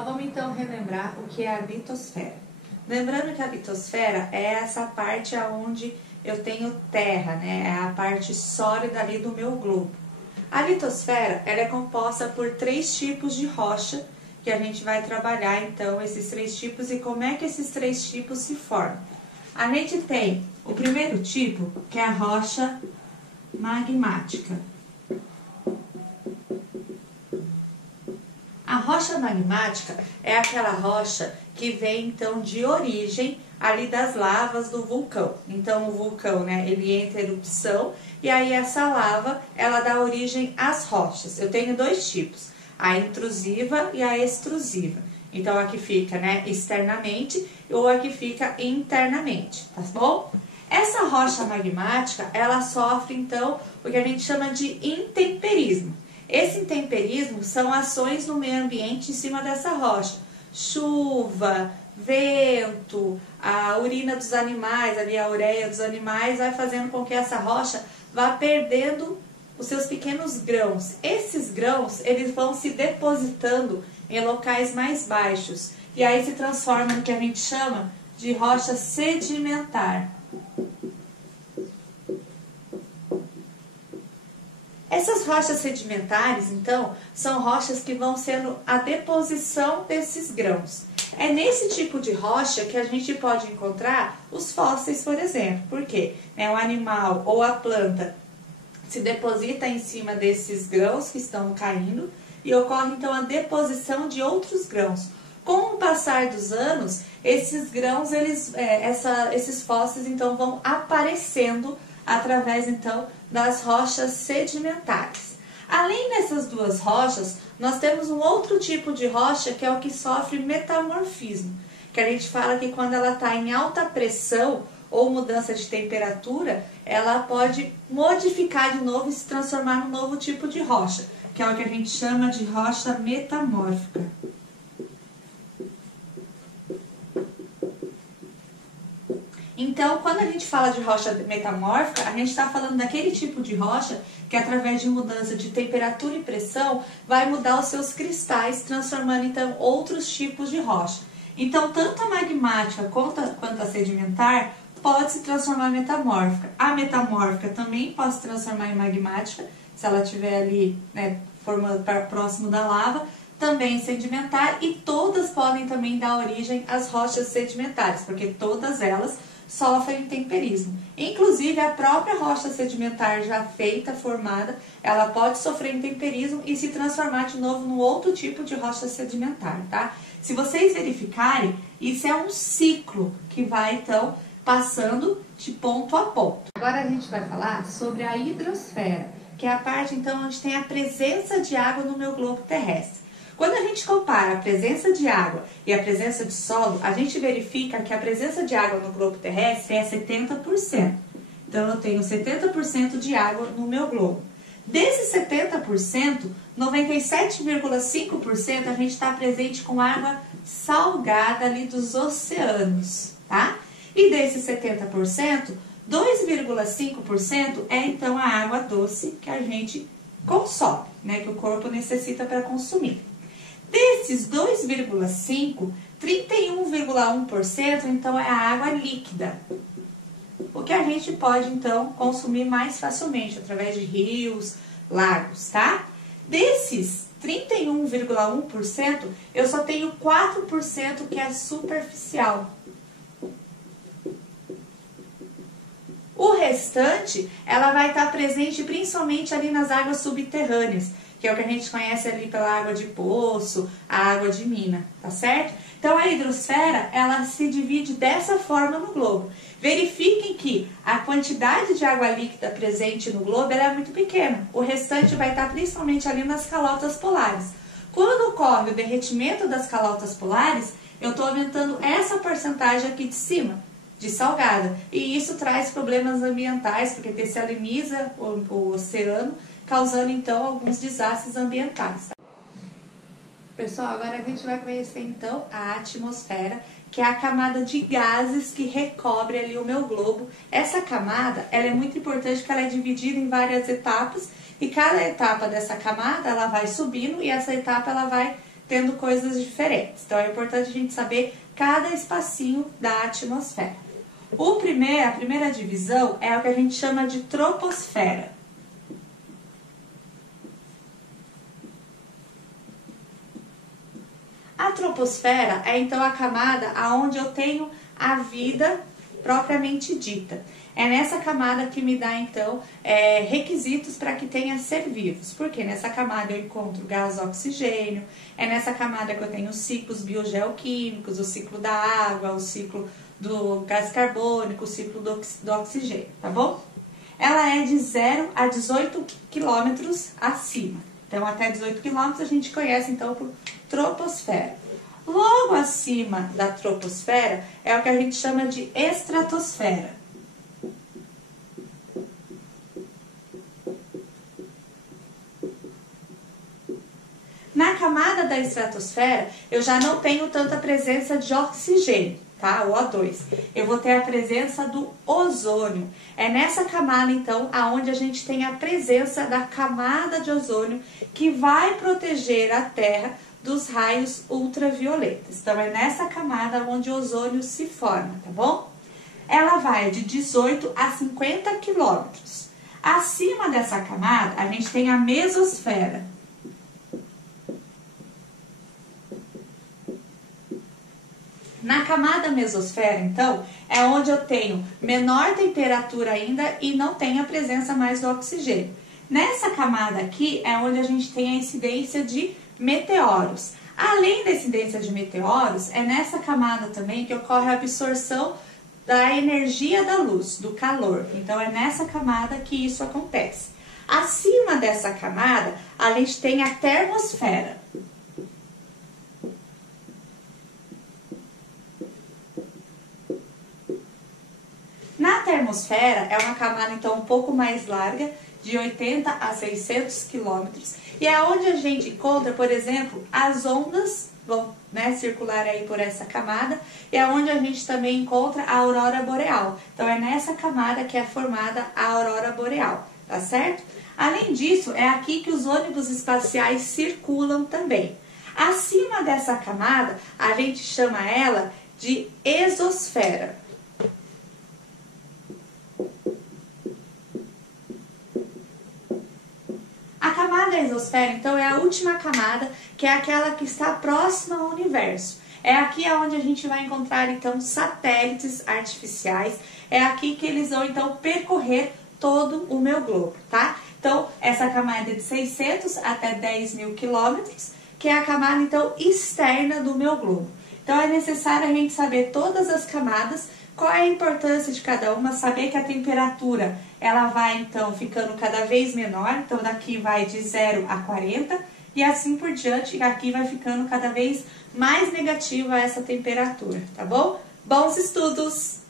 Pessoal, vamos então relembrar o que é a litosfera. Lembrando que a litosfera é essa parte onde eu tenho terra, né? É a parte sólida ali do meu globo. A litosfera, ela é composta por 3 tipos de rocha, que a gente vai trabalhar então esses 3 tipos e como é que esses 3 tipos se formam. A gente tem o primeiro tipo, que é a rocha magmática. A rocha magmática é aquela rocha que vem então de origem ali das lavas do vulcão. Então o vulcão, né, ele entra em erupção e aí essa lava, ela dá origem às rochas. Eu tenho 2 tipos, a intrusiva e a extrusiva. Então a que fica, né, externamente ou a que fica internamente, tá bom? Essa rocha magmática, ela sofre então o que a gente chama de intemperismo. Esse intemperismo são ações no meio ambiente em cima dessa rocha. Chuva, vento, a urina dos animais, ali a ureia dos animais, vai fazendo com que essa rocha vá perdendo os seus pequenos grãos. Esses grãos, eles vão se depositando em locais mais baixos. E aí se transforma no que a gente chama de rocha sedimentar. Essas rochas sedimentares, então, são rochas que vão sendo a deposição desses grãos. É nesse tipo de rocha que a gente pode encontrar os fósseis, por exemplo. Por quê? O animal ou a planta se deposita em cima desses grãos que estão caindo e ocorre, então, a deposição de outros grãos. Com o passar dos anos, esses grãos, esses fósseis, então, vão aparecendo através, então, das rochas sedimentares. Além dessas 2 rochas, nós temos um outro tipo de rocha que é o que sofre metamorfismo, que a gente fala que quando ela está em alta pressão ou mudança de temperatura, ela pode modificar de novo e se transformar num novo tipo de rocha, que é o que a gente chama de rocha metamórfica. Então, quando a gente fala de rocha metamórfica, a gente está falando daquele tipo de rocha que, através de mudança de temperatura e pressão, vai mudar os seus cristais, transformando, então, outros tipos de rocha. Então, tanto a magmática quanto a sedimentar pode se transformar em metamórfica. A metamórfica também pode se transformar em magmática, se ela estiver ali, né, formando próximo da lava, também sedimentar, e todas podem também dar origem às rochas sedimentares, porque todas elas sofrem intemperismo. Inclusive, a própria rocha sedimentar já feita, formada, ela pode sofrer intemperismo e se transformar de novo num outro tipo de rocha sedimentar, tá? Se vocês verificarem, isso é um ciclo que vai, então, passando de ponto a ponto. Agora a gente vai falar sobre a hidrosfera, que é a parte, então, onde tem a presença de água no meu globo terrestre. Quando a gente compara a presença de água e a presença de solo, a gente verifica que a presença de água no globo terrestre é 70%. Então, eu tenho 70% de água no meu globo. Desses 70%, 97,5% a gente está presente com água salgada ali dos oceanos, tá? E desses 70%, 2,5% é então a água doce que a gente consome, né? Que o corpo necessita para consumir. Desses 2,5%, 31,1% então é a água líquida, o que a gente pode então consumir mais facilmente através de rios, lagos, tá? Desses 31,1%, eu só tenho 4% que é superficial. O restante, ela vai estar presente principalmente ali nas águas subterrâneas, que é o que a gente conhece ali pela água de poço, a água de mina, tá certo? Então, a hidrosfera, ela se divide dessa forma no globo. Verifiquem que a quantidade de água líquida presente no globo ela é muito pequena. O restante vai estar principalmente ali nas calotas polares. Quando ocorre o derretimento das calotas polares, eu estou aumentando essa porcentagem aqui de cima, de salgada. E isso traz problemas ambientais, porque dessaliniza o oceano, causando então alguns desastres ambientais. Pessoal, agora a gente vai conhecer então a atmosfera, que é a camada de gases que recobre ali o meu globo. Essa camada, ela é muito importante porque ela é dividida em várias etapas e cada etapa dessa camada ela vai subindo e essa etapa ela vai tendo coisas diferentes. Então, é importante a gente saber cada espacinho da atmosfera. A primeira divisão é o que a gente chama de troposfera. A troposfera é então a camada onde eu tenho a vida propriamente dita. É nessa camada que me dá então requisitos para que tenha ser vivos, porque nessa camada eu encontro gás oxigênio, é nessa camada que eu tenho os ciclos biogeoquímicos, o ciclo da água, o ciclo do gás carbônico, o ciclo do oxigênio, tá bom? Ela é de 0 a 18 quilômetros acima. Então, até 18 quilômetros a gente conhece então por troposfera. Logo acima da troposfera é o que a gente chama de estratosfera. Na camada da estratosfera, eu já não tenho tanta presença de oxigênio, tá? O O2. Eu vou ter a presença do ozônio. É nessa camada, então, aonde a gente tem a presença da camada de ozônio que vai proteger a Terra dos raios ultravioletas. Então, é nessa camada onde o ozônio se forma, tá bom? Ela vai de 18 a 50 quilômetros. Acima dessa camada, a gente tem a mesosfera. Na camada mesosfera, então, é onde eu tenho menor temperatura ainda e não tenho a presença mais do oxigênio. Nessa camada aqui é onde a gente tem a incidência de meteoros. Além da incidência de meteoros, é nessa camada também que ocorre a absorção da energia da luz, do calor. Então, é nessa camada que isso acontece. Acima dessa camada, a gente tem a termosfera. Na termosfera é uma camada então um pouco mais larga, de 80 a 600 quilômetros, e é onde a gente encontra, por exemplo, as ondas vão circular aí por essa camada, e é onde a gente também encontra a aurora boreal. Então é nessa camada que é formada a aurora boreal, tá certo? Além disso, é aqui que os ônibus espaciais circulam também. Acima dessa camada, a gente chama ela de exosfera. A camada exosfera, então, é a última camada, que é aquela que está próxima ao universo. É aqui onde a gente vai encontrar, então, satélites artificiais. É aqui que eles vão, então, percorrer todo o meu globo, tá? Então, essa camada é de 600 até 10 mil quilômetros, que é a camada, então, externa do meu globo. Então, é necessário a gente saber todas as camadas, qual é a importância de cada uma, saber que a temperatura ela vai então ficando cada vez menor, então daqui vai de 0 a 40 e assim por diante, e aqui vai ficando cada vez mais negativa essa temperatura, tá bom? Bons estudos!